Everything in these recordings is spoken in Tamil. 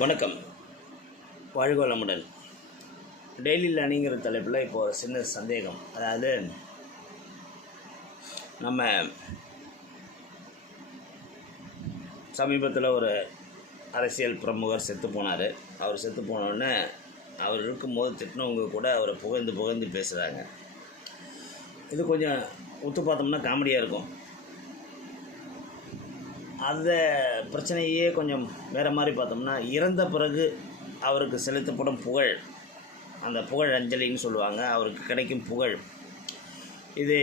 வணக்கம். வாழ்க வளமுடன். டெய்லி லேர்னிங்கிற தலைப்பில் இப்போ ஒரு சின்ன சந்தேகம். அதாவது நம்ம சமீபத்தில் ஒரு அரசியல் பிரமுகர் செத்து போனார். அவர் செத்து போனோடனே அவர் இருக்கும்போது திட்டினவங்க கூட அவரை புகழ்ந்து பேசுகிறாங்க. இது கொஞ்சம் ஒத்து பார்த்தோம்னா காமெடியாக இருக்கும். அந்த பிரச்சனையே கொஞ்சம் வேறு மாதிரி பார்த்தோம்னா, இறந்த பிறகு அவருக்கு செலுத்தப்படும் புகழ், அந்த புகழ் அஞ்சலின்னு சொல்லுவாங்க, அவருக்கு கிடைக்கும் புகழ், இது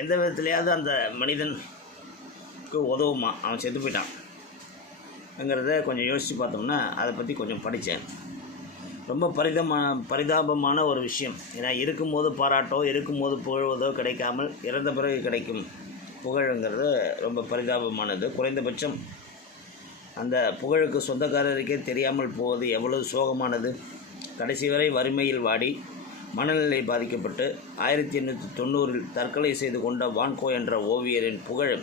எந்த விதத்துலையாவது அந்த மனிதனுக்கு உதவுமா? அவன் செத்து போயிட்டான்ங்கிறத கொஞ்சம் யோசித்து பார்த்தோம்னா அதை பற்றி கொஞ்சம் படித்தேன். ரொம்ப பரிதாபமான ஒரு விஷயம். ஏன்னா இருக்கும்போது பாராட்டோ இருக்கும்போது புகழ்வதோ கிடைக்காமல் இறந்த பிறகு கிடைக்கும் புகழுங்கிறது ரொம்ப பரிதாபமானது. குறைந்தபட்சம் அந்த புகழுக்கு சொந்தக்காரருக்கே தெரியாமல் போவது எவ்வளவு சோகமானது. கடைசி வரை வறுமையில் வாடி மனநிலை பாதிக்கப்பட்டு 1890 தற்கொலை செய்து கொண்ட வான்கோ என்ற ஓவியரின் புகழ்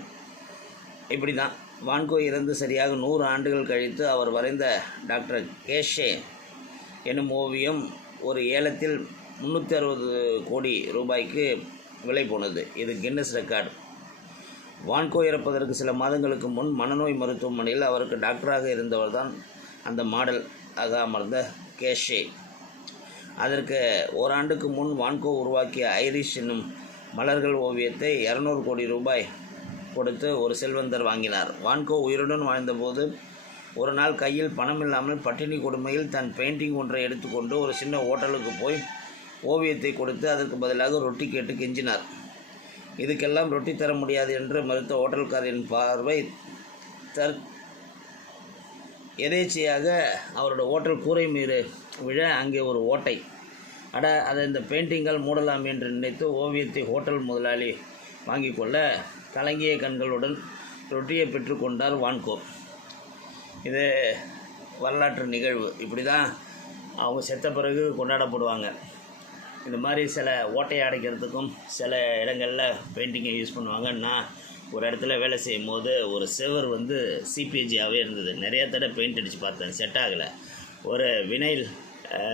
இப்படி தான். வான்கோ இறந்து சரியாக 100 ஆண்டுகள் கழித்து அவர் வரைந்த டாக்டர் கேஷே எனும் ஓவியம் ஒரு ஏலத்தில் 360 கோடி ரூபாய்க்கு விலை போனது. இது கின்னஸ் ரெக்கார்டு. வான்கோ இறப்பதற்கு சில மாதங்களுக்கு முன் மனநோய் மருத்துவமனையில் அவருக்கு டாக்டராக இருந்தவர் தான் அந்த மாடல் ஆக அமர்ந்த கேஷே. அதற்கு ஓராண்டுக்கு முன் வான்கோ உருவாக்கிய ஐரிஷ் என்னும் மலர்கள் ஓவியத்தை 200 கோடி ரூபாய் கொடுத்து ஒரு செல்வந்தர் வாங்கினார். வான்கோ உயிருடன் வாழ்ந்தபோது ஒரு நாள் கையில் பணம் இல்லாமல் பட்டினி கொடுமையில் தன் பெயிண்டிங் ஒன்றை எடுத்துக்கொண்டு ஒரு சின்ன ஹோட்டலுக்கு போய் ஓவியத்தை கொடுத்து அதற்கு பதிலாக ரொட்டி கேட்டு கெஞ்சினார். இதுக்கெல்லாம் ரொட்டி தர முடியாது என்று மறுத்த ஹோட்டல்காரின் பார்வை எதேச்சையாக அவரோட ஹோட்டல் கூரை மீது விழ அங்கே ஒரு ஓட்டை. அதை இந்த பெயிண்டிங்கள் மூடலாம் என்று நினைத்து ஓவியத்தை ஹோட்டல் முதலாளி வாங்கி கொள்ள கலங்கிய கண்களுடன் ரொட்டியை பெற்றுக்கொண்டார் வான்கோ. இது வரலாற்று நிகழ்வு. இப்படி தான் அவங்க செத்த பிறகு கொண்டாடப்படுவாங்க. இந்த மாதிரி சில ஓட்டையை அடைக்கிறதுக்கும் சில இடங்களில் பெயிண்டிங்கை யூஸ் பண்ணுவாங்க. நான் ஒரு இடத்துல வேலை செய்யும் போது ஒரு செவர் சிபிஜியாகவே இருந்தது. நிறைய தடவை பெயிண்ட் அடித்து பார்த்தேன், செட் ஆகலை. ஒரு வினைல்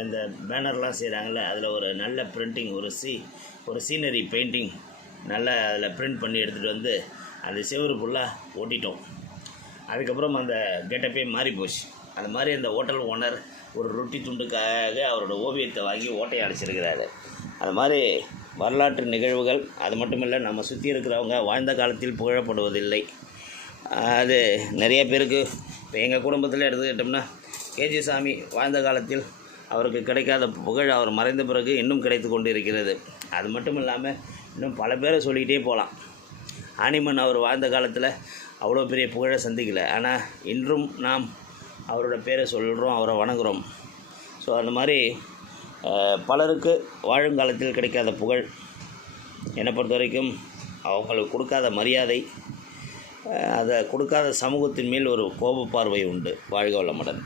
இந்த பேனர்லாம் செய்கிறாங்களே, அதில் ஒரு நல்ல பிரிண்டிங், ஒரு சீனரி பெயிண்டிங் நல்லா அதில் பிரிண்ட் பண்ணி எடுத்துகிட்டு அந்த செவரு ஃபுல்லாக ஓட்டிட்டோம். அதுக்கப்புறம் அந்த கெட்டப்பே மாறி போச்சு. அந்த மாதிரி அந்த ஹோட்டல் ஓனர் ஒரு ரொட்டி துண்டுக்காக அவரோட ஓவியத்தை வாங்கி ஓட்டையை அடிச்சிருக்கிறாரு. அது மாதிரி வரலாற்று நிகழ்வுகள். அது மட்டும் இல்லை, நம்ம சுற்றி இருக்கிறவங்க வாழ்ந்த காலத்தில் புகழப்படுவதில்லை. அது நிறைய பேருக்கு. இப்போ எங்கள் குடும்பத்தில் எடுத்துக்கிட்டோம்னா கேஜி சாமி வாழ்ந்த காலத்தில் அவருக்கு கிடைக்காத புகழ் அவர் மறைந்த பிறகு இன்னும் கிடைத்து கொண்டு இருக்கிறது. அது மட்டும் இல்லாமல் இன்னும் பல பேரை சொல்லிக்கிட்டே போகலாம். ஆனிமன் அவர் வாழ்ந்த காலத்தில் அவ்வளோ பெரிய புகழை சந்திக்கலை. ஆனால் இன்றும் நாம் அவரோட பேரை சொல்கிறோம், அவரை வணங்குகிறோம். ஸோ அந்த மாதிரி பலருக்கு வாழுங்காலத்தில் கிடைக்காத புகழ், என்னை பொறுத்த வரைக்கும் அவங்களுக்கு கொடுக்காத மரியாதை, அதை கொடுக்காத சமூகத்தின் மேல் ஒரு கோப பார்வை உண்டு. வாழ்க வளமுடன்.